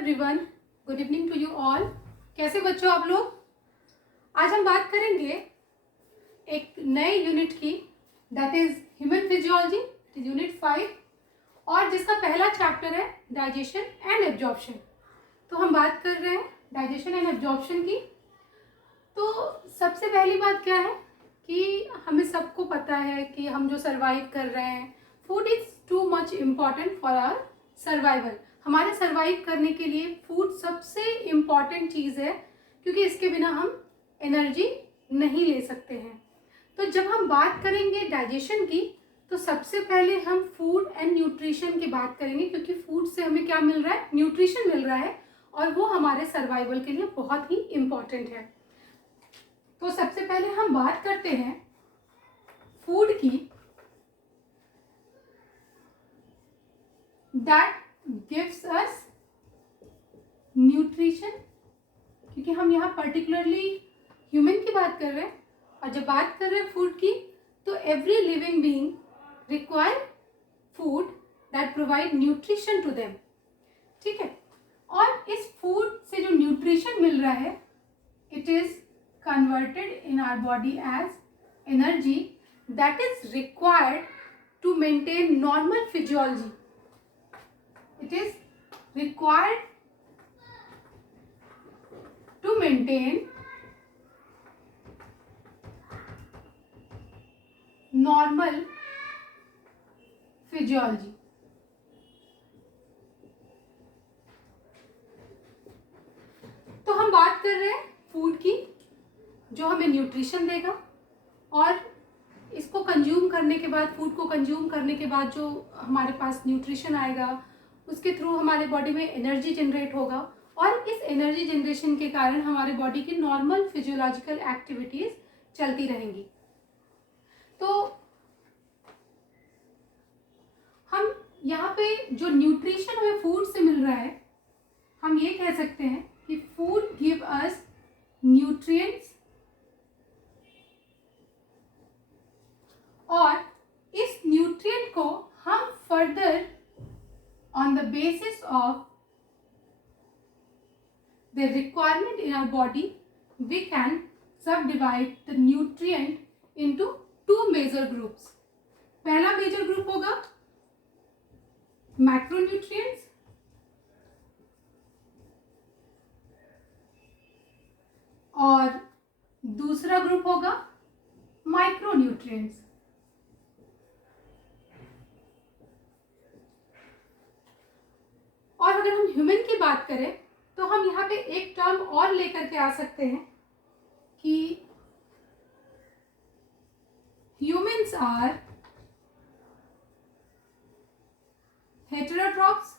Everyone, good evening to you all. कैसे बच्चों आप लोग? आज हम बात करेंगे एक नए यूनिट की, that is human physiology, unit 5, और जिसका पहला चैप्टर है डाइजेशन एंड एब्जॉर्प्शन। तो हम बात कर रहे हैं डाइजेशन एंड एब्जॉर्प्शन की। तो सबसे पहली बात क्या है कि हमें सबको पता है कि हम जो सर्वाइव कर रहे हैं, food is too much important for our survival. हमारे सर्वाइव करने के लिए फूड सबसे इम्पॉर्टेंट चीज़ है, क्योंकि इसके बिना हम एनर्जी नहीं ले सकते हैं। तो जब हम बात करेंगे डाइजेशन की, तो सबसे पहले हम फूड एंड न्यूट्रिशन की बात करेंगे, क्योंकि फूड से हमें क्या मिल रहा है? न्यूट्रिशन मिल रहा है, और वो हमारे सर्वाइवल के लिए बहुत ही इम्पॉर्टेंट है। तो सबसे पहले हम बात करते हैं फूड की, दैट गिव्स अस न्यूट्रिशन, क्योंकि हम यहाँ पर्टिकुलरली ह्यूमन की बात कर रहे हैं। और जब बात कर रहे हैं फूड की, तो every living being require food that provide nutrition to them. ठीक है, और इस फूड से जो न्यूट्रिशन मिल रहा है, it is converted in our body as energy that is required to maintain normal physiology. It is required to maintain normal physiology. तो हम बात कर रहे हैं फूड की, जो हमें न्यूट्रिशन देगा, और इसको कंज्यूम करने के बाद, फूड को कंज्यूम करने के बाद जो हमारे पास न्यूट्रिशन आएगा, उसके थ्रू हमारे बॉडी में एनर्जी जनरेट होगा, और इस एनर्जी जनरेशन के कारण हमारे बॉडी की नॉर्मल फिजियोलॉजिकल एक्टिविटीज चलती रहेंगी। तो हम यहाँ पे जो न्यूट्रिशन हमें फूड से मिल रहा है, हम ये कह सकते हैं कि फूड गिव अस न्यूट्रिएंट्स, और इस न्यूट्रिएंट को हम further on the basis of the requirement in our body, we can subdivide the nutrient into 2 major groups. पहला मेजर ग्रुप होगा मैक्रोन्यूट्रिएंट्स, और दूसरा ग्रुप होगा माइक्रोन्यूट्रिएंट्स। और अगर हम ह्यूमन की बात करें, तो हम यहाँ पे एक टर्म और लेकर के आ सकते हैं कि humans are heterotrophs,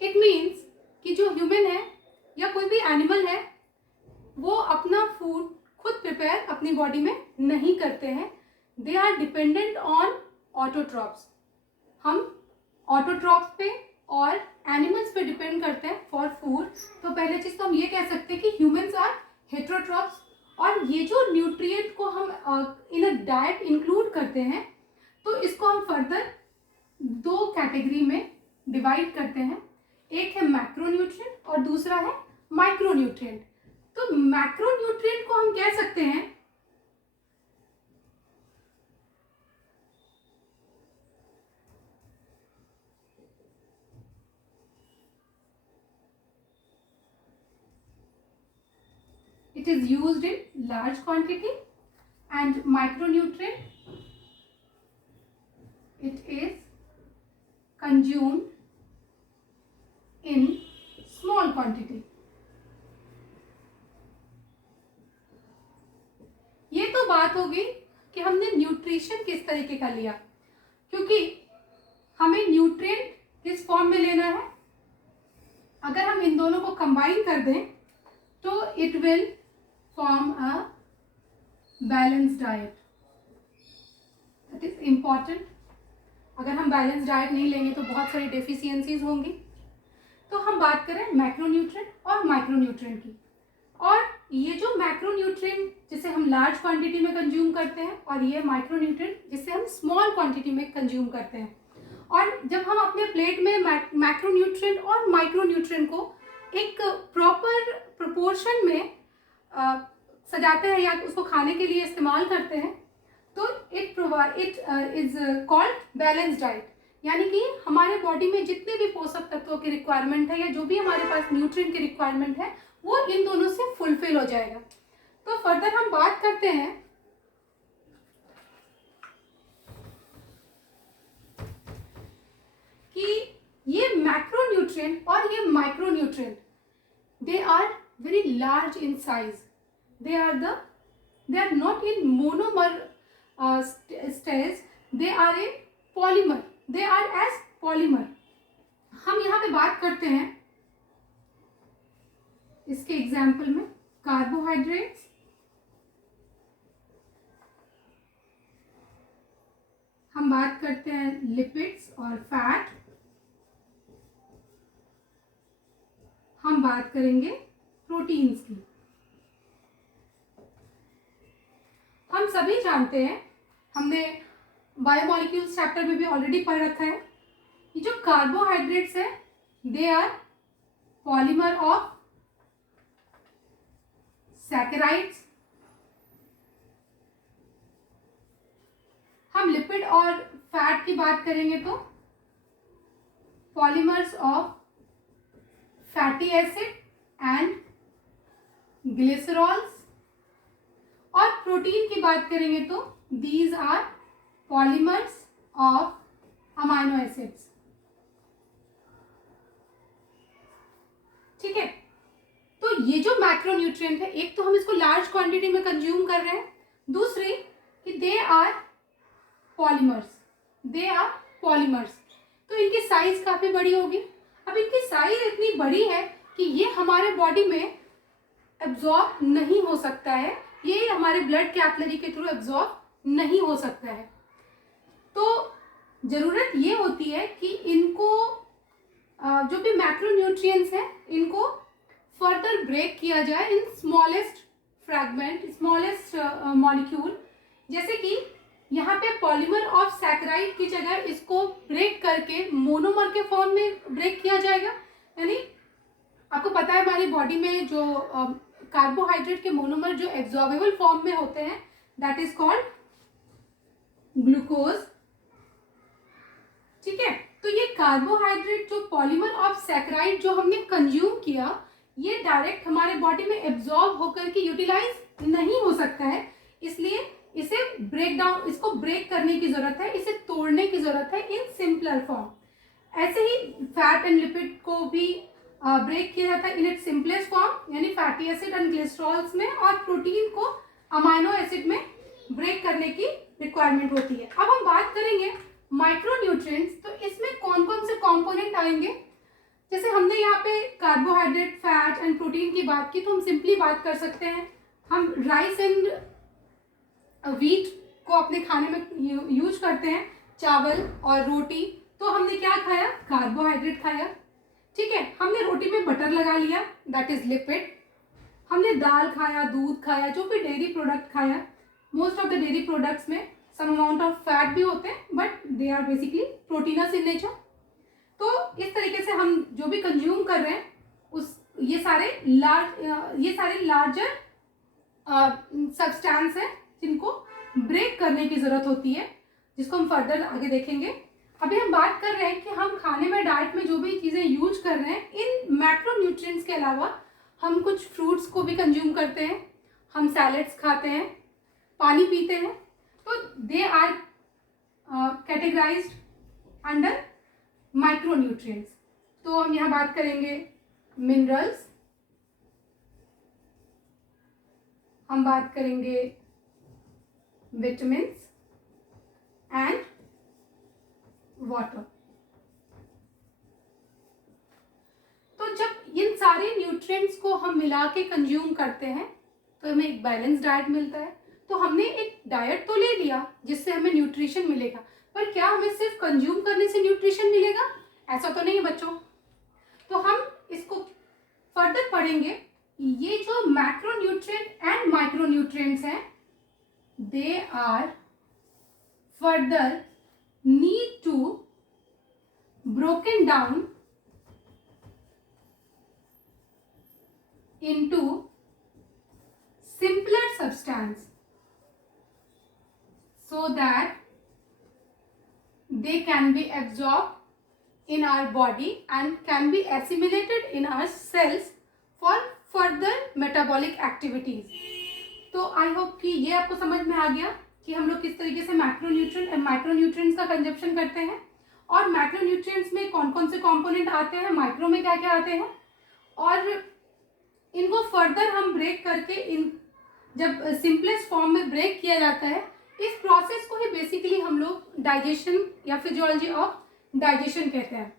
it means कि जो ह्यूमन है या कोई भी एनिमल है, वो अपना फूड खुद प्रिपेयर अपनी बॉडी में नहीं करते हैं। They are dependent on autotrophs. हम ऑटोट्रॉप्स पे और एनिमल्स पे डिपेंड करते हैं फॉर फूड। तो पहले चीज तो हम ये कह सकते हैं कि ह्यूमन्स आर हेटेरोट्रॉप्स, और ये जो न्यूट्रिएंट को हम इन अ डाइट इंक्लूड करते हैं, तो इसको हम फर्दर 2 कैटेगरी में डिवाइड करते हैं। एक है मैक्रोन्यूट्रिएंट और दूसरा है माइक्रोन्यूट्रिएंट। तो मैक्रोन्यूट्रिएंट को हम कह सकते हैं it is used in large quantity, and micronutrient it is consumed in small quantity. ये तो बात हो गई कि हमने न्यूट्रिशन किस तरीके का लिया, क्योंकि हमें न्यूट्रिएंट किस फॉर्म में लेना है। अगर हम इन दोनों को कंबाइन कर दें, तो it will form a balance diet. That is important. अगर हम बैलेंस डाइट नहीं लेंगे तो बहुत सारी डेफिशिएंसीज होंगी। तो हम बात करें मैक्रोन्यूट्रिएंट और माइक्रोन्यूट्रिएंट की, और ये जो मैक्रोन्यूट्रिएंट जिसे हम लार्ज क्वांटिटी में कंज्यूम करते हैं और ये माइक्रोन्यूट्रिएंट जिसे हम स्मॉल क्वांटिटी में कंज्यूम करते हैं, और जब हम अपने प्लेट में मैक्रोन्यूट्रिएंट और माइक्रोन्यूट्रिएंट को एक प्रॉपर प्रोपोर्शन में सजाते हैं या उसको खाने के लिए इस्तेमाल करते हैं, तो it is called balance diet. यानी कि हमारे बॉडी में जितने भी पोषक तत्वों की रिक्वायरमेंट है या जो भी हमारे पास न्यूट्रिएंट की रिक्वायरमेंट है वो इन दोनों से फुलफिल हो जाएगा। तो फर्दर हम बात करते हैं कि ये मैक्रोन्यूट्रिएंट और ये micronutrient they are very large in size, they are not in monomer stage, they are a polymer, they are as polymer। हम यहाँ पे बात करते हैं इसके एग्जाम्पल में कार्बोहाइड्रेट्स, हम बात करते हैं लिपिड्स और फैट, हम बात करेंगे प्रोटीन्स की। हम सभी जानते हैं, हमने बायोमोलिक्यूल्स चैप्टर में भी ऑलरेडी पढ़ रखा है, ये जो कार्बोहाइड्रेट्स है they are polymer of saccharides. हम लिपिड और फैट की बात करेंगे तो polymers of fatty acid and glycerols, और प्रोटीन की बात करेंगे तो these are polymers of amino acids. ठीक है, तो ये जो मैक्रोन्यूट्रिएंट है, एक तो हम इसको लार्ज क्वांटिटी में कंज्यूम कर रहे हैं, दूसरी कि दे आर पॉलीमर्स, तो इनकी साइज काफी बड़ी होगी। अब इनकी साइज इतनी बड़ी है कि ये हमारे बॉडी में एब्जॉर्ब नहीं हो सकता है, ये हमारे ब्लड कैपिलरी के थ्रू एब्जॉर्ब नहीं हो सकता है। तो जरूरत ये होती है कि इनको जो भी मैक्रोन्यूट्रिएंट्स हैं इनको फर्दर ब्रेक किया जाए इन स्मॉलेस्ट फ्रैगमेंट, स्मॉलेस्ट मॉलिक्यूल। जैसे कि यहाँ पे पॉलीमर ऑफ सैकेराइड की जगह इसको ब्रेक करके मोनोमर के फॉर्म में ब्रेक किया जाएगा। यानी आपको पता है हमारी बॉडी में जो कार्बोहाइड्रेट के मोनोमर जो एब्जॉर्बेबल फॉर्म में होते हैं दैट इज कॉल्ड ग्लूकोज। ठीक है, तो ये कार्बोहाइड्रेट जो पॉलीमर ऑफ सैकेराइड जो हमने कंज्यूम किया, ये डायरेक्ट हमारे बॉडी में एब्जॉर्ब होकर के यूटिलाइज नहीं हो सकता है, इसलिए इसे ब्रेक डाउन, इसको ब्रेक करने की जरूरत है, इसे तोड़ने की जरूरत है इन सिंपलर फॉर्म। ऐसे ही फैट एंड लिपिड को भी ब्रेक किया जाता है इन इट सिंपलेस्ट फॉर्म, यानी फैटी एसिड एंड ग्लिसरॉल्स में, और प्रोटीन को अमाइनो एसिड में ब्रेक करने की रिक्वायरमेंट होती है। अब हम बात करेंगे माइक्रोन्यूट्रिएंट्स, तो इसमें कौन कौन से कंपोनेंट आएंगे। जैसे हमने यहाँ पे कार्बोहाइड्रेट, फैट एंड प्रोटीन की बात की, तो हम सिंपली बात कर सकते हैं, हम राइस एंड व्हीट को अपने खाने में यूज करते हैं, चावल और रोटी, तो हमने क्या खाया, कार्बोहाइड्रेट खाया। ठीक है, हमने रोटी पे बटर लगा लिया, दैट इज लिपिड। हमने दाल खाया, दूध खाया, जो भी डेयरी प्रोडक्ट खाया, most of the dairy products में सम अमाउंट ऑफ फैट भी होते हैं but they are basically proteinous in nature. तो इस तरीके से हम जो भी कंज्यूम कर रहे हैं ये सारे लार्जर सब्सटेंस हैं जिनको ब्रेक करने की जरूरत होती है, जिसको हम फर्दर आगे देखेंगे। अभी हम बात कर रहे हैं कि हम खाने में, डाइट में जो भी चीज़ें यूज कर रहे हैं, इन मैक्रोन्यूट्रिएंट्स के अलावा हम कुछ फ्रूट्स को भी कंज्यूम करते हैं, हम सैलेड्स खाते हैं, पानी पीते हैं, तो they are categorised under micronutrients. तो हम यहाँ बात करेंगे मिनरल्स, हम बात करेंगे विटामिन्स एंड वाटर। तो जब इन सारे न्यूट्रिएंट्स को हम मिला के कंज्यूम करते हैं तो हमें एक बैलेंस डाइट मिलता है। तो हमने एक डाइट तो ले लिया जिससे हमें न्यूट्रिशन मिलेगा, पर क्या हमें सिर्फ कंज्यूम करने से न्यूट्रिशन मिलेगा? ऐसा तो नहीं है बच्चों। तो हम इसको फर्दर पढ़ेंगे ये जो मैक्रोन्यूट्रिएंट एंड माइक्रोन्यूट्रिएंट्स हैं, they are further need to broken down into simpler substance so that they can be absorbed in our body and can be assimilated in our cells for further metabolic activities. तो I hope कि ये आपको समझ में आ गया कि हम लोग किस तरीके से मैक्रोन्यूट्रिएंट एंड माइक्रोन्यूट्रिएंट्स का कंजप्शन करते हैं, और मैक्रोन्यूट्रिएंट्स में कौन कौन से कंपोनेंट आते हैं, माइक्रो में क्या क्या आते हैं, और इनको फर्दर हम ब्रेक करके इन जब सिंपलेस्ट फॉर्म में ब्रेक किया जाता है, इस प्रोसेस को ही बेसिकली हम लोग डाइजेशन या फिजियोलॉजी ऑफ डाइजेशन कहते हैं.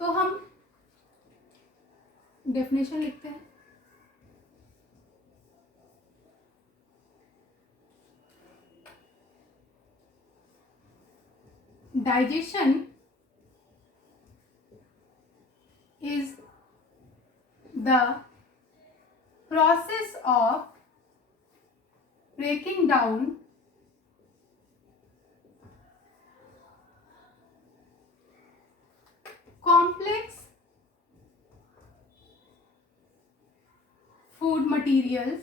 तो हम डेफिनेशन लिखते हैं. Digestion is the process of breaking down complex food materials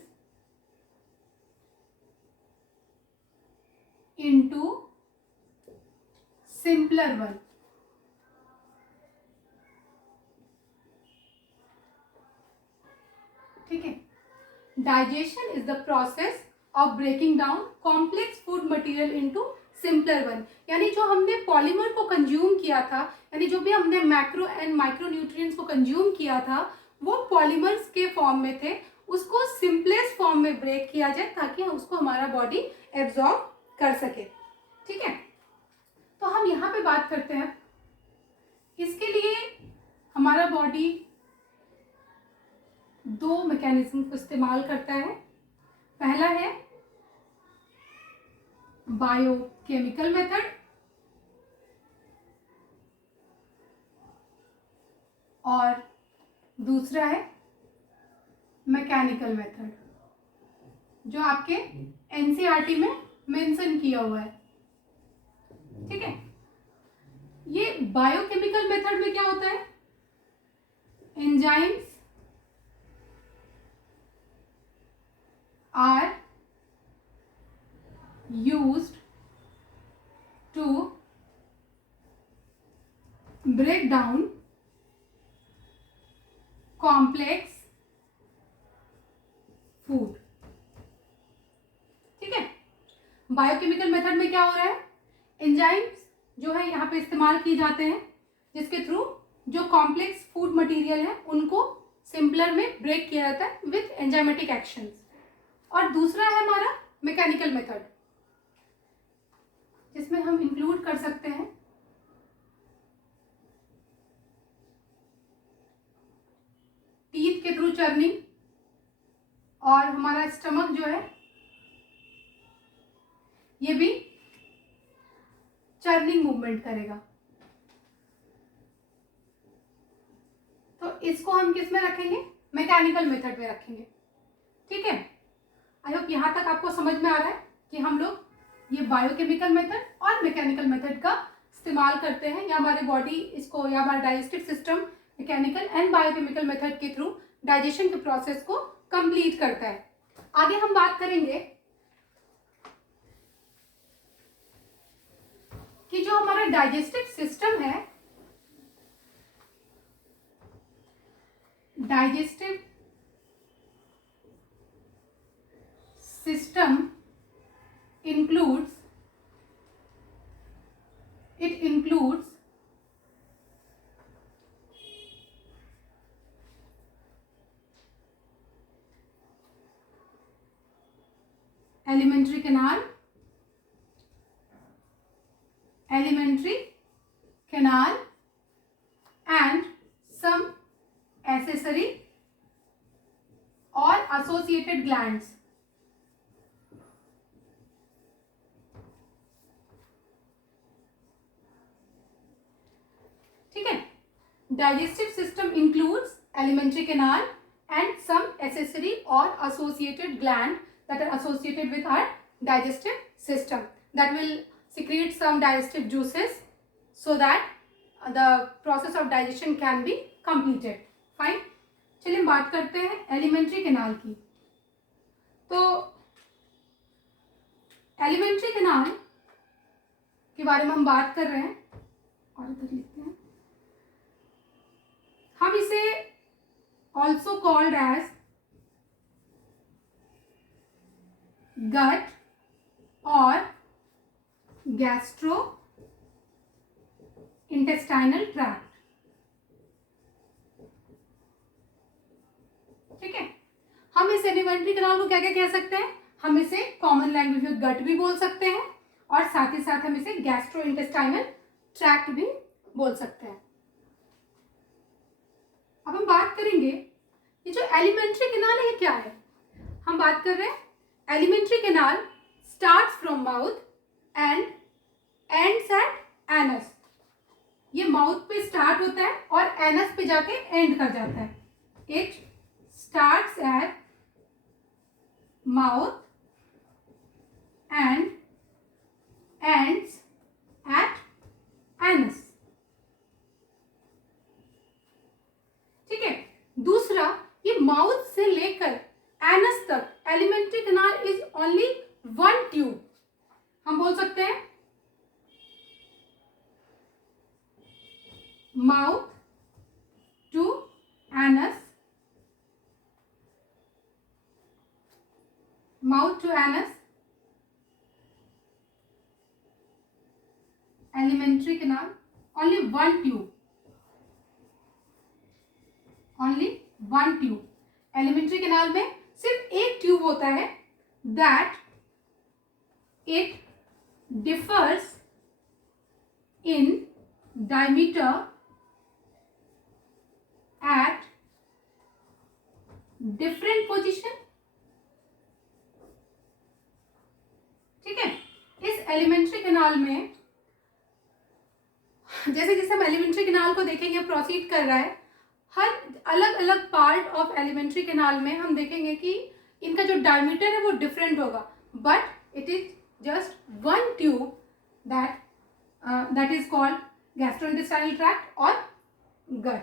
into simpler one. ठीक है. Digestion is the process of breaking down complex food material into simpler one. यानी जो हमने पॉलीमर को कंज्यूम किया था, यानी जो भी हमने मैक्रो एंड माइक्रो न्यूट्रिएंट्स को कंज्यूम किया था, वो पॉलीमर्स के फॉर्म में थे, उसको सिंपलेस्ट फॉर्म में ब्रेक किया जाए ताकि उसको हमारा बॉडी एब्जॉर्ब कर सके. ठीक है. तो हम यहाँ पे बात करते हैं, इसके लिए हमारा बॉडी दो मैकेनिज्म को इस्तेमाल करता है. पहला है बायोकेमिकल मेथड और दूसरा है मैकेनिकल मेथड, जो आपके एनसीईआरटी में मेंशन किया हुआ है. ठीक है. ये बायोकेमिकल मेथड में क्या होता है, enzymes are used to break down complex food. ठीक है. बायोकेमिकल मेथड में क्या हो रहा है, एंजाइम्स जो है यहाँ पे इस्तेमाल किए जाते हैं, जिसके थ्रू जो कॉम्प्लेक्स फूड मटेरियल है उनको सिंपलर में ब्रेक किया जाता है विथ एंजाइमेटिक एक्शंस. और दूसरा है हमारा मैकेनिकल मेथड, जिसमें हम इंक्लूड कर सकते हैं टीथ के थ्रू चर्निंग, और हमारा स्टमक जो है ये भी चर्निंग मूवमेंट करेगा. तो इसको हम किस में रखेंगे, मैकेनिकल मेथड में रखेंगे. ठीक है. आई होप यहाँ तक आपको समझ में आ रहा है कि हम लोग ये बायोकेमिकल मेथड और मैकेनिकल मेथड का इस्तेमाल करते हैं, या हमारे बॉडी इसको, या हमारा digestive system mechanical and biochemical method के थ्रू डाइजेशन के प्रोसेस को कंप्लीट करता है. आगे हम बात करेंगे कि जो हमारा डाइजेस्टिव सिस्टम है, digestive system includes alimentary canal and associated glands. ठीक है, digestive system includes alimentary canal and some accessory or associated gland that are associated with our digestive system that will secrete some digestive juices so that the process of digestion can be completed. Fine. चलिए हम बात करते हैं elementary canal की. तो alimentary canal के बारे में हम बात कर रहे हैं और इधर लिखते हैं. हम इसे ऑल्सो कॉल्ड एज गट और गैस्ट्रो इंटेस्टाइनल ट्रैक्ट. ठीक है, हम इस एलिमेंट्री कैनाल को क्या क्या कह सकते हैं? हम इसे कॉमन लैंग्वेज में गट भी बोल सकते हैं और साथ ही साथ हम इसे गैस्ट्रो इंटेस्टाइनल ट्रैक्ट भी बोल सकते हैं. अब हम बात करेंगे ये जो एलिमेंट्री कैनाल है ये क्या है. हम बात कर रहे हैं elementary canal starts from mouth and ends at anus. ये माउथ पे स्टार्ट होता है और एनस पे जाके एंड कर जाता है. It starts at mouth and ends at anus. ठीक है, दूसरा ये माउथ से लेकर एनस तक alimentary canal is only one tube. हम बोल सकते हैं mouth to anus, mouth to anus alimentary canal only one tube, only one tube. Alimentary canal में सिर्फ एक ट्यूब होता है that it differs in diameter at different position. ठीक है, इस एलिमेंट्री कैनाल में जैसे जैसे हम एलिमेंट्री कैनाल को देखेंगे प्रोसीड कर रहा है, हर अलग अलग पार्ट ऑफ एलिमेंट्री कैनाल में हम देखेंगे कि इनका जो डायमीटर है वो डिफरेंट होगा, but it is just one tube that is called gastrointestinal tract और गट.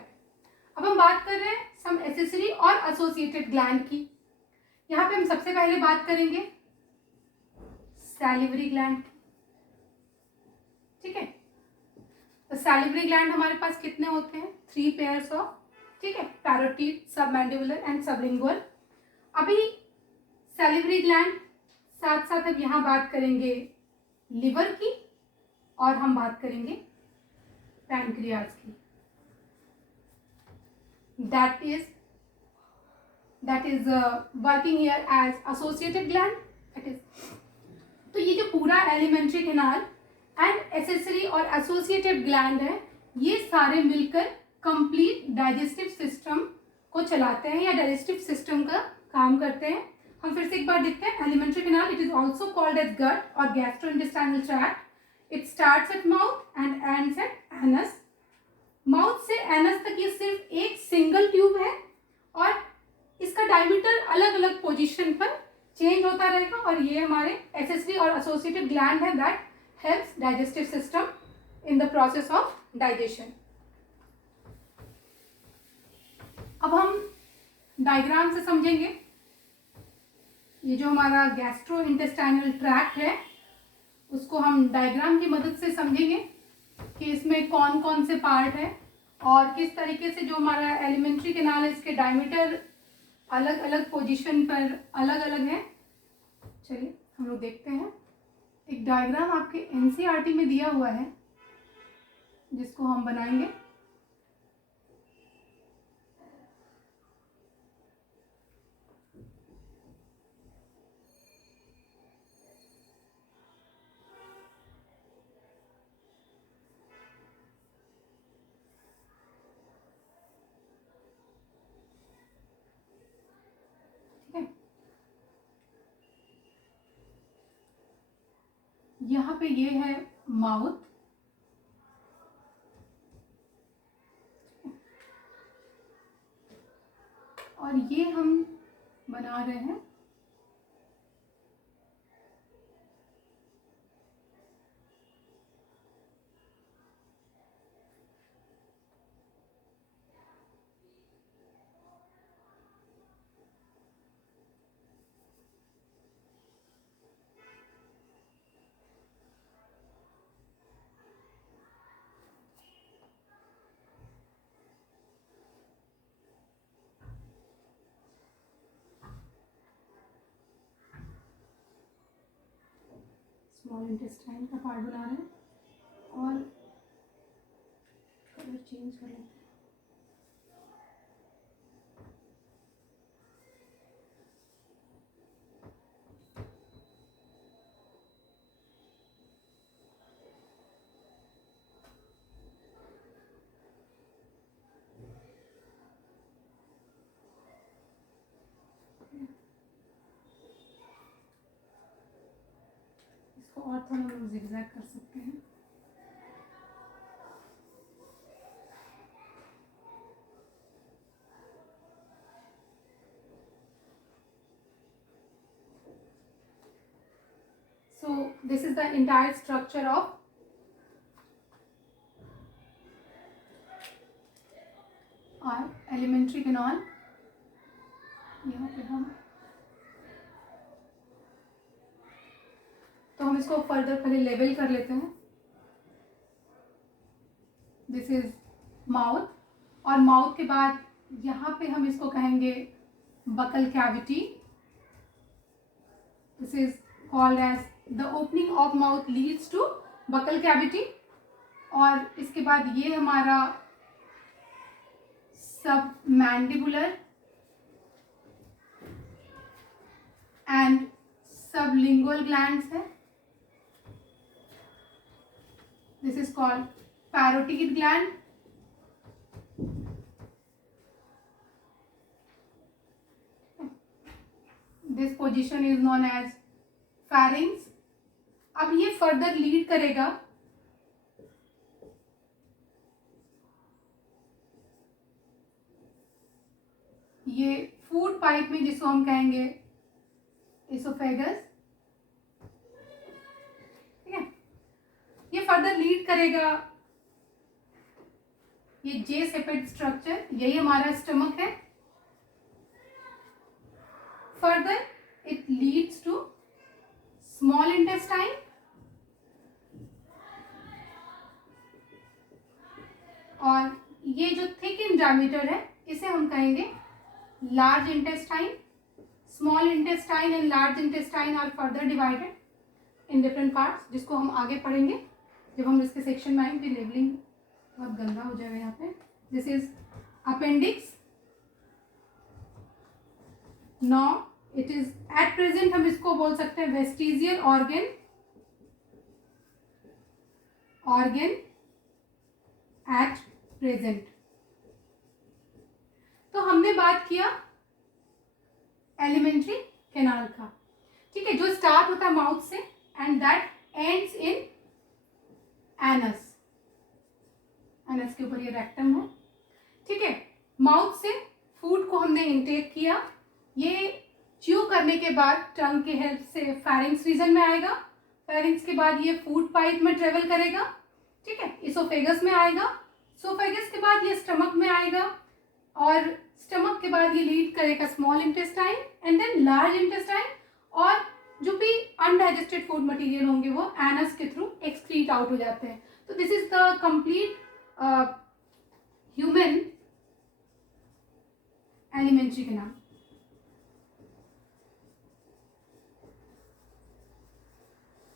अब हम बात कर रहे हैं सम एसेसरी और एसोसिएटेड ग्लैंड की. यहाँ पे हम सबसे पहले बात करेंगे सैलिवरी ग्लैंड की. ठीक है, तो सैलिवरी ग्लैंड हमारे पास कितने होते हैं? 3 पेयर्स ऑफ. ठीक है, पैरोटिड, सबमैंडिबुलर एंड सबलिंगुअल. अभी सैलिवरी ग्लैंड साथ साथ अब यहाँ बात करेंगे लिवर की और हम बात करेंगे पैनक्रियाज की. that is working here as associated gland. That is, तो ये जो पूरा एलिमेंट्री कैनाल एंड एसेसरी और एसोसिएटेड ग्लैंड है, ये सारे मिलकर कंप्लीट डाइजेस्टिव सिस्टम को चलाते हैं या डाइजेस्टिव सिस्टम का काम करते हैं. हम फिर से एक बार देखते हैं elementary canal. It is also called as gut और gastrointestinal tract. It starts at mouth and ends at anus. Mouth से एनस तक ये सिर्फ एक सिंगल ट्यूब है और इसका डायमीटर अलग अलग पोजीशन पर चेंज होता रहेगा और ये हमारे एसेसरी और एसोसिएटेड ग्लैंड है that helps digestive system in the process of digestion. अब हम डायग्राम से समझेंगे. ये जो हमारा गैस्ट्रो इंटेस्टाइनल ट्रैक्ट है उसको हम डायग्राम की मदद से समझेंगे कि इसमें कौन कौन से पार्ट है और किस तरीके से जो हमारा एलिमेंट्री कैनाल है इसके डायमीटर अलग अलग पोजीशन पर अलग अलग है. चलिए हम लोग देखते हैं. एक डायग्राम आपके एनसीईआरटी में दिया हुआ है जिसको हम बनाएंगे. यहाँ पे ये है माउथ, और ये हम बना रहे हैं स्मॉल इंटेस्टाइन का पार्ट बना रहे हैं, और कलर चेंज कर लेते हैं। इसको और थोड़ा हम जिगजैग कर सकते हैं। So this is the entire structure of our alimentary canal. यहाँ पे हम इसको फर्दर पहले लेवल कर लेते हैं। दिस इज माउथ, और माउथ के बाद यहाँ पे हम इसको कहेंगे buccal cavity. This is called as the opening of mouth leads to buccal cavity. और इसके बाद ये हमारा submandibular and sublingual glands है। This is called parotid gland. This position is known as pharynx. अब ये फर्दर लीड करेगा ये फूड पाइप में, जिसको हम कहेंगे एसोफेगस। ठीक है, ये फर्दर लीड करेगा ये जे सेपेट स्ट्रक्चर, यही हमारा स्टमक है। Further it leads to small intestine, और ये जो थिक इन डायमीटर है इसे हम कहेंगे large intestine. Small intestine and large intestine are further divided in different parts, जिसको हम आगे पढ़ेंगे जब हम इसके सेक्शन में आएंगे। लेबलिंग बहुत गंदा हो जाएगा यहाँ पे। This is appendix. Now it is at present, हम इसको बोल सकते हैं वेस्टिजियल ऑर्गन एट प्रेजेंट। तो हमने बात किया एलिमेंट्री कैनाल का, ठीक है, जो स्टार्ट होता है माउथ से and that ends in anus. Anus के ऊपर ये रेक्टम है, ठीक है। माउथ से फूड को हमने इंटेक किया, ये च्यू करने के बाद टंग के हेल्प से फेरिंग्स रीजन में आएगा। फेरिंग्स के बाद ये फूड पाइप में ट्रेवल करेगा, ठीक है, इसोफेगस में आएगा। इसोफेगस के बाद ये स्टमक में आएगा, और स्टमक के बाद ये लीड करेगा small intestine and then large intestine, और जो भी अनडाइजेस्टेड फूड मटेरियल होंगे वो एनस के थ्रू एक्सक्रीट आउट हो जाते हैं। तो this is the complete human alimentary canal.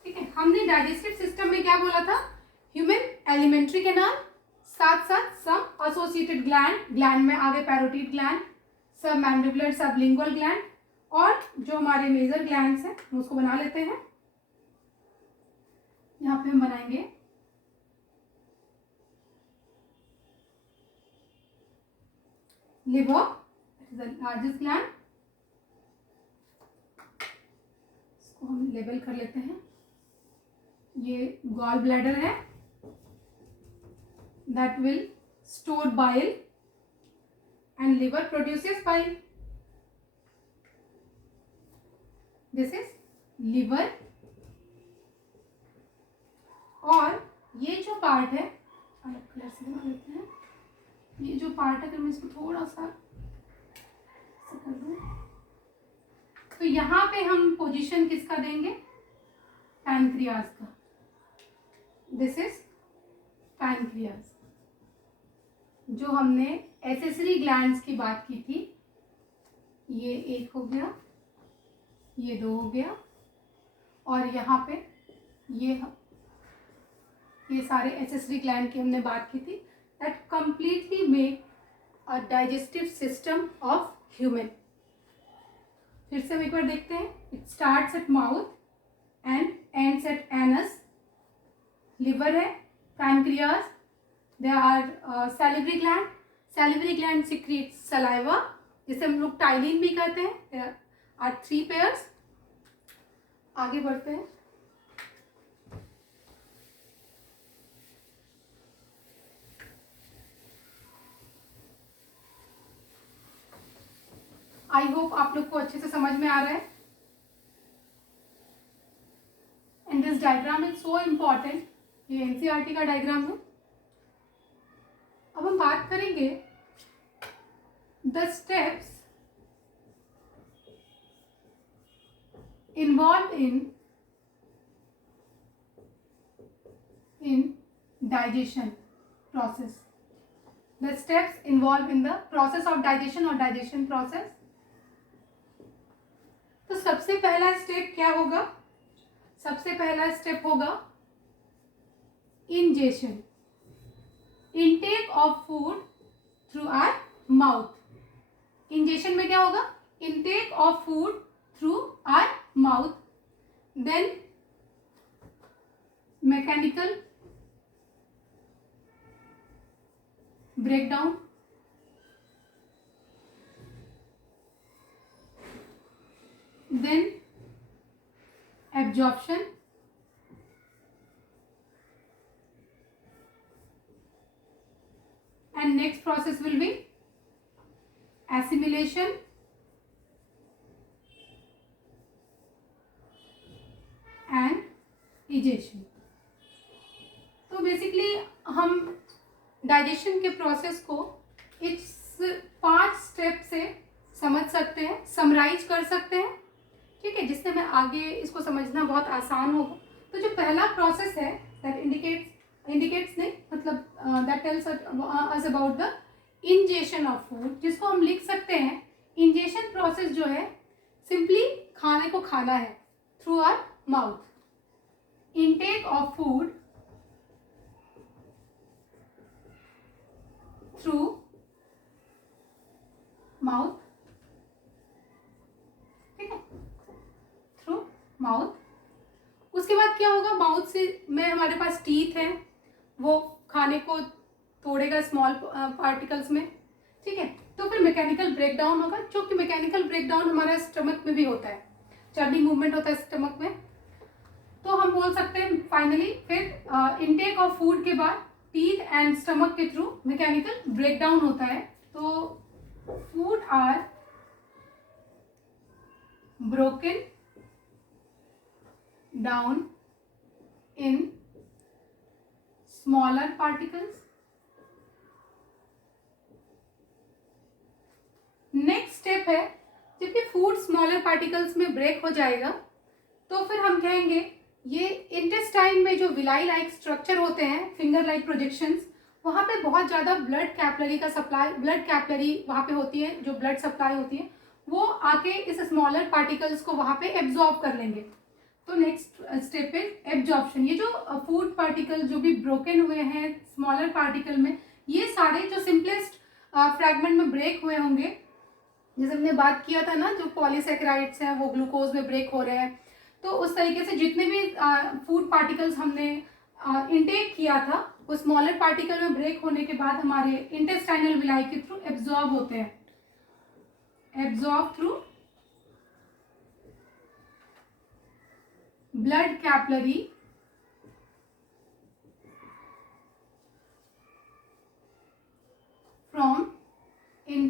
ठीक है, हमने डाइजेस्टिव सिस्टम में क्या बोला था? ह्यूमन एलिमेंट्री कैनाल, साथ साथ सम एसोसिएटेड ग्लैंड में आगे पैरोटिड ग्लैंड, सब मैंडिबुलर, सब लिंगुअल ग्लैंड, और जो हमारे मेजर ग्लैंड्स हैं हम उसको बना लेते हैं। यहाँ पे हम बनाएंगे liver, it is the largest gland. इसको हम लेबल कर लेते हैं। ये गॉल ब्लैडर है, that will store bile and liver produces bile. This is liver. और ये जो पार्ट है, अलग कलर से बना लेते हैं. ये जो पार्ट है, अगर मैं इसको थोड़ा सा कर दूं, तो यहाँ पे हम पोजीशन किसका देंगे? पैनक्रियाज का. This is pancreas. जो हमने एसेसरी ग्लैंड्स की बात की थी, ये एक हो गया, ये दो हो गया, और यहाँ पे ये सारे एसेसरी ग्लैंड की हमने बात की थी, that completely make a digestive system of human. फिर से हम एक बार देखते हैं. It starts at mouth and ends at anus. Liver है, pancreas, there are salivary gland. Salivary gland secretes saliva, जिसे हम लोग टाइलिन भी कहते हैं. there are 3 pairs. आगे बढ़ते हैं. आई होप आप लोग को अच्छे से समझ में आ रहा है. And this diagram is so important. ये एनसीईआरटी का डायग्राम है. अब हम बात करेंगे the steps involve in digestion process. The steps involve in the process of digestion और डाइजेशन प्रोसेस. तो सबसे पहला स्टेप क्या होगा? सबसे पहला स्टेप होगा ingestion, intake of food through our mouth. Ingestion में क्या होगा? Intake of food through our mouth. Then mechanical breakdown. Then absorption. And next process will be assimilation and egestion. तो बेसिकली हम डाइजेशन के प्रोसेस को इस 5 step से समझ सकते हैं, समराइज कर सकते हैं. ठीक है, जिससे मैं आगे इसको समझना बहुत आसान होगा. तो जो पहला प्रोसेस है, दैट इंडिकेट्स नहीं, मतलब that tells us about the ingestion of food, जिसको हम लिख सकते हैं. इंजेशन प्रोसेस जो है, सिंपली खाने को खाना है through our mouth. Intake of food through mouth. ठीक है, थ्रू माउथ. उसके बाद क्या होगा? माउथ से में हमारे पास टीथ है, वो खाने को तोड़ेगा स्मॉल पार्टिकल्स में. ठीक है, तो फिर मैकेनिकल ब्रेकडाउन होगा, जो कि मैकेनिकल ब्रेकडाउन हमारा स्टमक में भी होता है. चर्बी मूवमेंट होता है स्टमक में. तो हम बोल सकते हैं फाइनली फिर इनटेक ऑफ फूड के बाद टीथ एंड स्टमक के थ्रू मैकेनिकल ब्रेकडाउन होता है. तो food are broken down in smaller particles. Next step है, जबकि फूड स्मॉलर पार्टिकल्स में ब्रेक हो जाएगा, तो फिर हम कहेंगे ये इंटेस्टाइन में जो विलाई लाइक स्ट्रक्चर होते हैं, फिंगर लाइक प्रोजेक्शंस, वहाँ पे बहुत ज़्यादा ब्लड कैपलरी का सप्लाई, ब्लड कैपलरी वहाँ पे होती है, जो ब्लड सप्लाई होती है, वो आके इस स्मॉलर पार्टिकल्स को वहाँ पे एब्जॉर्ब कर लेंगे. तो नेक्स्ट स्टेप इज एब्जॉर्प्शन. ये जो फूड पार्टिकल जो भी ब्रोकन हुए हैं स्मॉलर पार्टिकल में, ये सारे जो सिंपलेस्ट फ्रैगमेंट में ब्रेक हुए होंगे, जैसे हमने बात किया था ना, जो पॉलीसेकेराइड्स हैं वो ग्लूकोज में ब्रेक हो रहे हैं. तो उस तरीके से जितने भी फूड पार्टिकल्स हमने इनटेक किया था, वो स्मॉलर पार्टिकल में ब्रेक होने के बाद हमारे इंटेस्टाइनल विलाई के थ्रू एब्जॉर्ब होते हैं. Absorb through blood capillary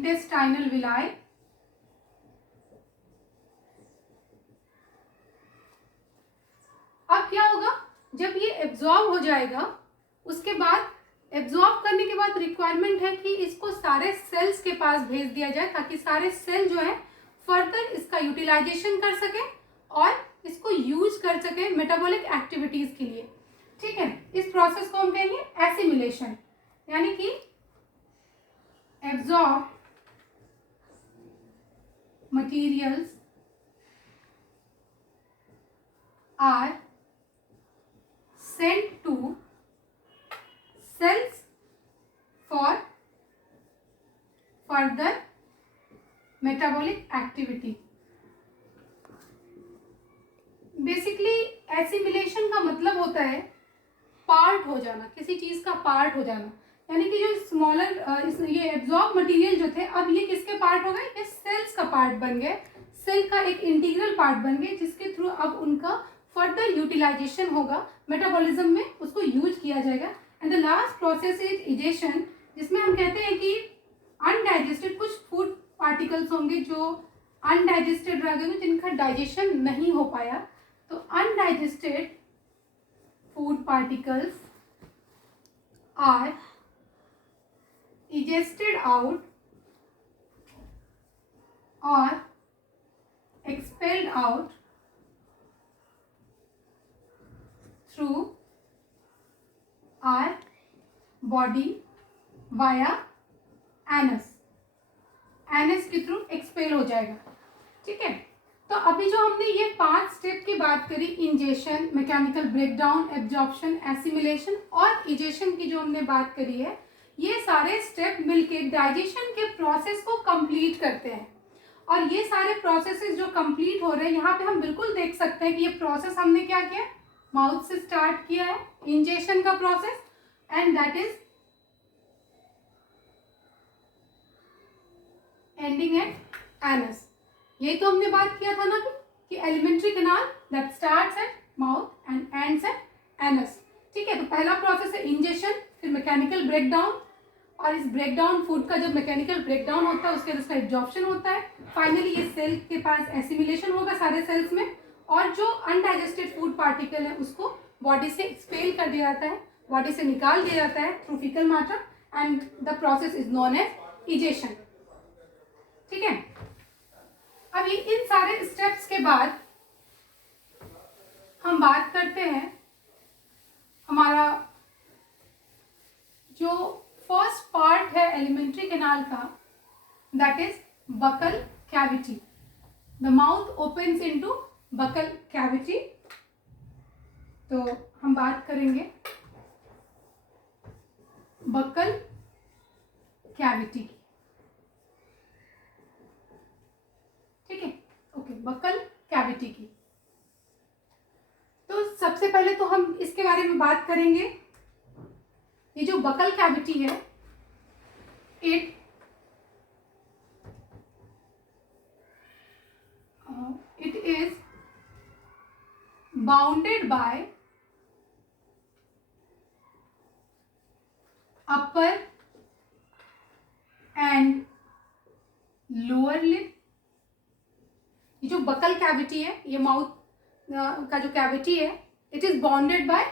intestinal villi, अब क्या होगा, जब ये एब्जॉर्ब हो जाएगा, उसके बाद एब्जॉर्ब करने के बाद रिक्वायरमेंट है कि इसको सारे सेल्स के पास भेज दिया जाए, ताकि सारे सेल जो है फर्दर इसका यूटिलाइजेशन कर सके और इसको यूज कर सके मेटाबॉलिक एक्टिविटीज के लिए। ठीक है, इस प्रोसेस को हम कहेंगे एसिमिलेशन, यानी कि absorb materials are sent to cells for further metabolic activity। Basically assimilation का मतलब होता है पार्ट हो जाना, किसी चीज का पार्ट हो जाना, यानी कि जो स्मॉलर ये एब्जॉर्ब मटेरियल जो थे, अब ये किसके पार्ट हो गए, ये सेल्स का पार्ट बन गए, सेल का एक इंटीग्रल पार्ट बन गए, जिसके थ्रू अब उनका फर्दर यूटिलाइजेशन होगा, मेटाबॉलिज्म में उसको यूज किया जाएगा। And the last process is egestion, जिसमें हम कहते हैं कि अनडाइजेस्टेड कुछ फूड पार्टिकल्स होंगे जो अनडाइजेस्टेड रहेंगे, जिनका डाइजेशन नहीं हो पाया, तो undigested food particles are egested out और expelled out through our body via anus, anus के थ्रू एक्सपेल हो जाएगा। ठीक है, तो अभी जो हमने ये 5 स्टेप की बात करी, ingestion, mechanical breakdown, absorption, assimilation और इजेशन की जो हमने बात करी है, ये सारे स्टेप मिलके डाइजेशन के प्रोसेस को कंप्लीट करते हैं। और ये सारे प्रोसेसेस जो कंप्लीट हो रहे हैं, यहाँ पे हम बिल्कुल देख सकते हैं कि ये प्रोसेस हमने क्या किया, माउथ से स्टार्ट किया है इंजेशन का process, and that is ending eight anus. यही तो हमने बात किया था ना कि alimentary canal that starts at mouth and ends at anus. ठीक है, तो पहला प्रोसेस है इंजेशन, फिर मैकेनिकल ब्रेकडाउन, और इस ब्रेकडाउन फूड का जब मैकेनिकल ब्रेकडाउन होता है उसके बाद उसका एब्जॉर्प्शन होता है, फाइनली ये सेल के पास एसिमिलेशन होगा सारे सेल्स में, और जो अनडाइजेस्टेड फूड पार्टिकल है उसको बॉडी से एक्सपेल कर दिया जाता है, बॉडी से निकाल दिया जाता है through faecal matter, and the process is known as egestion. ठीक है, अब ये इन सारे स्टेप्स के बाद हम बात करते हैं हमारा जो फर्स्ट पार्ट है एलिमेंट्री कैनाल का, that is buccal cavity. The mouth opens into buccal cavity. तो हम बात करेंगे बकल कैविटी की। ठीक है, ओके, बकल कैविटी की। तो सबसे पहले तो हम इसके बारे में बात करेंगे। ये जो बकल कैविटी है, it is bounded by upper and lower lip। ये जो बकल कैविटी है, ये माउथ का जो कैविटी है, it is bounded by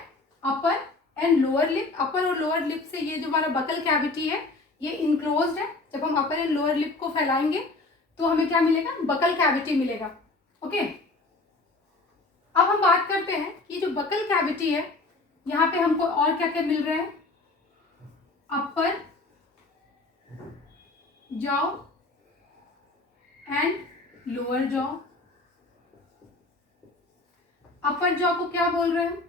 upper and lower lip. Upper और लोअर लिप से ये जो हमारा बकल कैविटी है ये इनक्लोज्ड है। जब हम अपर एंड लोअर लिप को फैलाएंगे तो हमें क्या मिलेगा, बकल कैविटी मिलेगा। ओके, अब हम बात करते हैं कि जो बकल कैविटी है यहाँ पे हमको और क्या क्या मिल रहा है, upper jaw and lower jaw. Upper jaw को क्या बोल रहे हैं,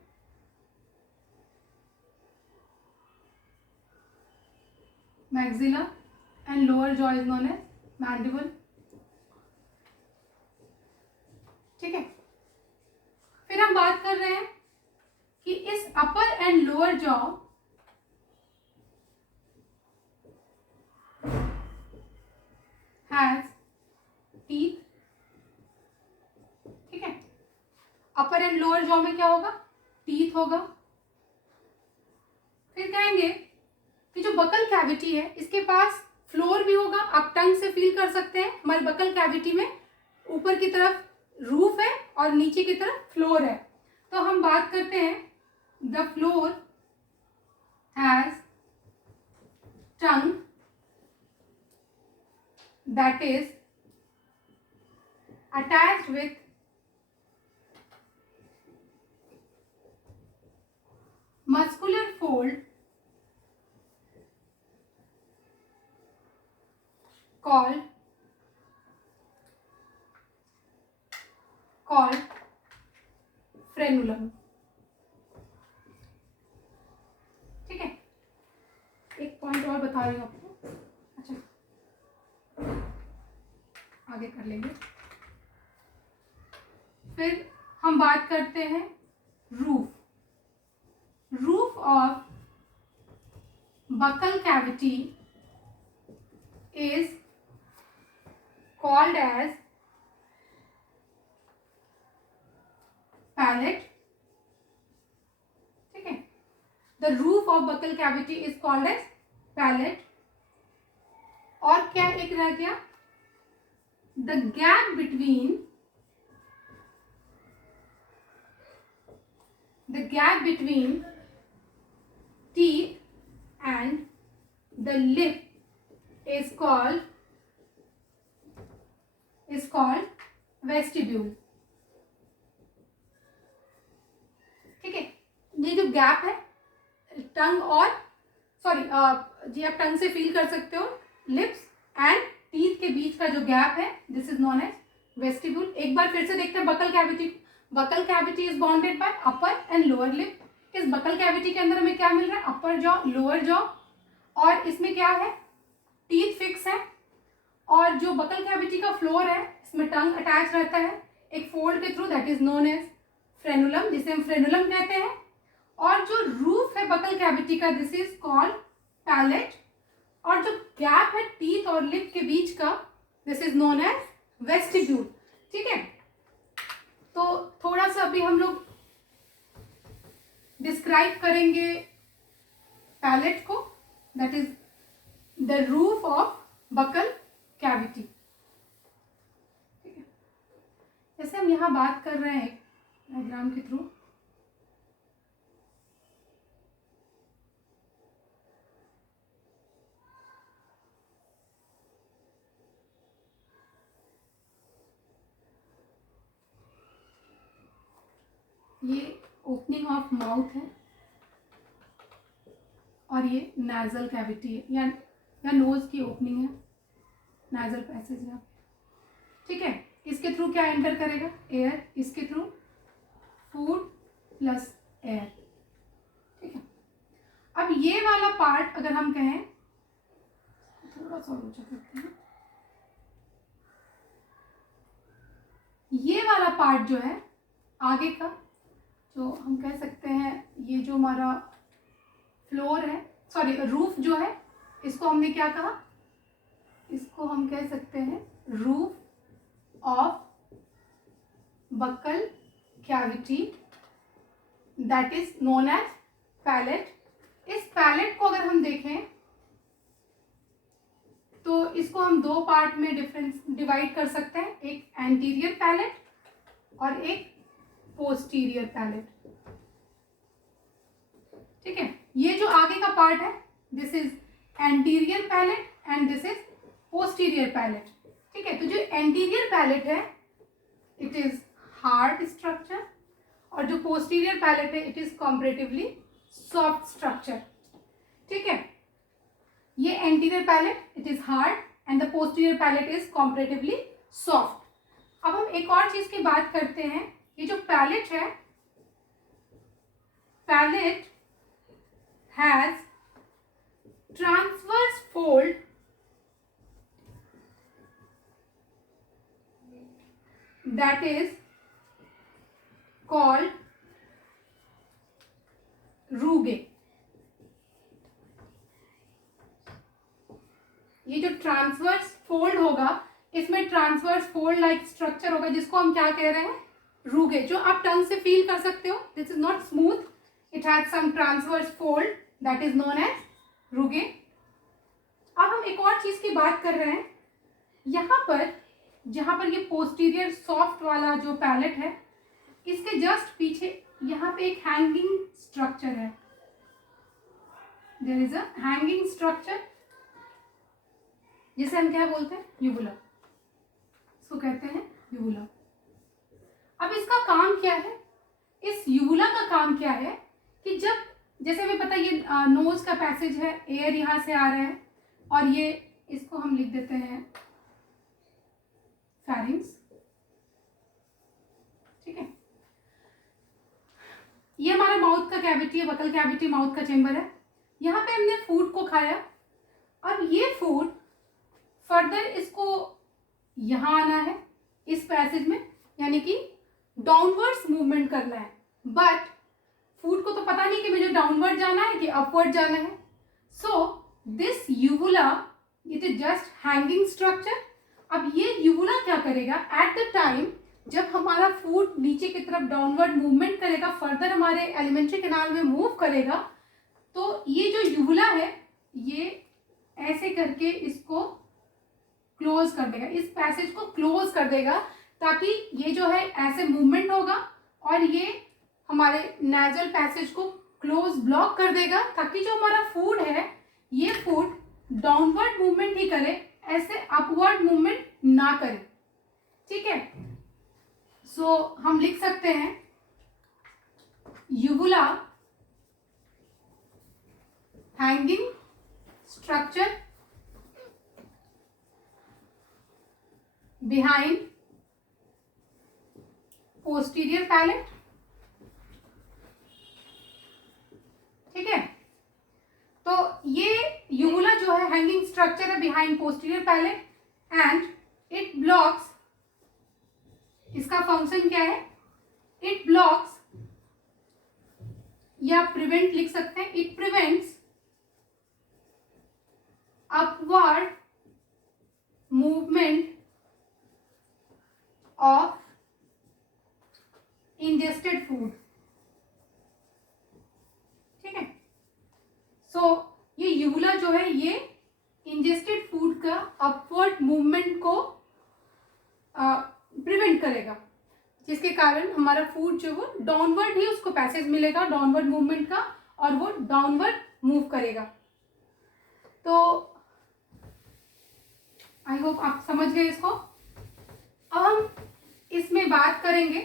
maxilla, and lower jaw is known as mandible. ठीक है, फिर हम बात कर रहे हैं कि इस upper and lower jaw has teeth. ठीक है, अपर एंड लोअर जॉ में क्या होगा, टीथ होगा। फिर कहेंगे कि जो बकल कैविटी है इसके पास फ्लोर भी होगा, आप टंग से फील कर सकते हैं। हमारे बकल कैविटी में ऊपर की तरफ रूफ है और नीचे की तरफ फ्लोर है। तो हम बात करते हैं the floor has tongue that is attached with muscular fold called frenulum। ठीक है, एक पॉइंट और बता रही हूँ आपको। अच्छा, आगे कर लेंगे। फिर हम बात करते हैं roof. Roof of buccal cavity is called as palate। ठीक है, the roof of buccal cavity is called as palate। और क्या एक रह गया, the gap between teeth and the lip is called vestibule। ठीक है, ये जो गैप है टंग और जी आप टंग से फील कर सकते हो, लिप्स एंड टीथ के बीच का जो गैप है, this is known as vestibule. एक बार फिर से देखते हैं buccal cavity. Buccal cavity is bounded by upper and lower lip. इस बकल कैविटी के अंदर हमें क्या मिल रहा है, अपर जॉ, लोअर जॉ, और इसमें क्या है, टीथ फिक्स है। और जो बकल कैविटी का फ्लोर है, इसमें टंग अटैच रहता है एक फोल्ड के through, that is known as frenulum, जिसे हम फ्रेनुलम कहते हैं। और जो रूफ है बकल कैविटी का, दिस इज कॉल्ड पैलेट। और जो गैप है टीथ और लिप के बीच का, this is known as vestibule. ठीक है, तो थोड़ा सा अभी हम लोग डिस्क्राइब करेंगे पैलेट को, that is the roof of buccal cavity. ठीक है, जैसे हम यहां बात कर रहे हैं डायग्राम के थ्रू, ये ओपनिंग ऑफ माउथ है और ये नाजल कैविटी है, या नोज की ओपनिंग है, नाजल पैसेज है। ठीक है, इसके थ्रू क्या एंटर करेगा, एयर, इसके थ्रू फूड प्लस एयर। ठीक है, अब ये वाला पार्ट अगर हम कहें, थोड़ा सा ऊंचा करते हैं, ये वाला पार्ट जो है आगे का, जो हम कह सकते हैं ये जो हमारा फ्लोर है, रूफ जो है, इसको हमने क्या कहा, इसको हम कह सकते हैं roof of buccal cavity, that is known as palate. इस पैलेट को अगर हम देखें तो इसको हम दो पार्ट में डिवाइड कर सकते हैं, एक एंटीरियर पैलेट और एक पोस्टीरियर पैलेट। ठीक है, ये जो आगे का पार्ट है, this is anterior palate and this is posterior palate. ठीक है, तो जो एंटीरियर पैलेट है इट इज हार्ड स्ट्रक्चर, और जो पोस्टीरियर पैलेट है it is comparatively soft structure. ठीक है, ये anterior palate it is hard and the posterior palate is comparatively soft. अब हम एक और चीज की बात करते हैं, ये जो पैलेट है, palate has transverse fold that is called rugae. ये जो ट्रांसवर्स फोल्ड होगा, इसमें ट्रांसवर्स फोल्ड लाइक स्ट्रक्चर होगा, जिसको हम क्या कह रहे हैं, रूगे, जो आप टंग से फील कर सकते हो। This is not smooth, it has some transverse fold that is known as rugae. अब हम एक और चीज की बात कर रहे हैं। यहाँ पर जहाँ पर ये पोस्टीरियर सॉफ्ट वाला जो पैलेट है, इसके जस्ट पीछे यहाँ पे एक हैंगिंग स्ट्रक्चर है। There is a hanging structure, जिसे हम क्या बोलते हैं, यूवुला। इसको कहते हैं यूवुला। अब इसका काम क्या है? इस यूवुला का काम क्या है कि जब, जैसे हमें पता है ये नोज का पैसेज है, एयर यहाँ से आ रहा है, और ये, इसको हम लिख देते हैं फेरिंग्स, ठीक है। ये हमारा माउथ का कैविटी है, बकल कैविटी माउथ का चेंबर है। यहाँ पे हमने फूड को खाया। अब ये फूड फर्दर इसको यहाँ आना है इस पैसेज में, यानी कि डाउनवर्ड्स मूवमेंट करना है। बट फूड को तो पता नहीं कि मुझे डाउनवर्ड जाना है कि अपवर्ड जाना है। So this uvula, it is just hanging structure. अब ये यूवुला क्या करेगा, एट द टाइम जब हमारा फूड नीचे की तरफ डाउनवर्ड मूवमेंट करेगा, फर्दर हमारे एलिमेंट्री कैनाल में मूव करेगा, तो ये जो यूवुला है ये ऐसे करके इसको क्लोज कर देगा, इस पैसेज को क्लोज कर देगा, ताकि ये जो है ऐसे मूवमेंट होगा और ये हमारे नेजल पैसेज को क्लोज ब्लॉक कर देगा, ताकि जो हमारा फूड है ये फूड डाउनवर्ड मूवमेंट ही करे, ऐसे अपवर्ड मूवमेंट ना करे, ठीक है। सो हम लिख सकते हैं uvula hanging structure behind posterior palate, ठीक है। तो ये यूवुला जो है हैंगिंग स्ट्रक्चर है behind posterior palate, and it blocks, इसका फंक्शन क्या है, इट ब्लॉक्स या प्रिवेंट लिख सकते हैं, it prevents upward movement of ingested food, ठीक है। सो ये यूवुला जो है ये इंजेस्टेड फूड का अपवर्ड मूवमेंट को प्रिवेंट करेगा, जिसके कारण हमारा फूड जो वो डाउनवर्ड ही उसको पैसेज मिलेगा डाउनवर्ड मूवमेंट का, और वो डाउनवर्ड मूव करेगा। तो आई होप आप समझ गए इसको। अब हम इसमें बात करेंगे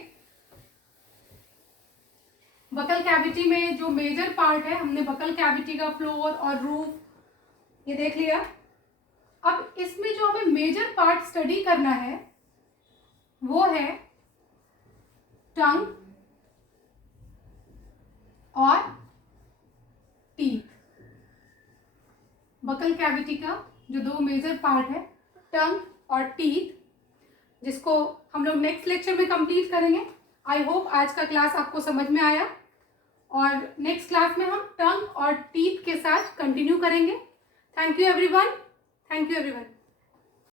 बकल कैविटी में जो मेजर पार्ट है, हमने बकल कैविटी का फ्लोर और रूफ ये देख लिया। अब इसमें जो हमें मेजर पार्ट स्टडी करना है वो है टंग और टीथ। बकल कैविटी का जो दो मेजर पार्ट है, टंग और टीथ, जिसको हम लोग नेक्स्ट लेक्चर में कंप्लीट करेंगे। आई होप आज का क्लास आपको समझ में आया, और नेक्स्ट क्लास में हम टंग और टीथ के साथ कंटिन्यू करेंगे। Thank you everyone, thank you everyone.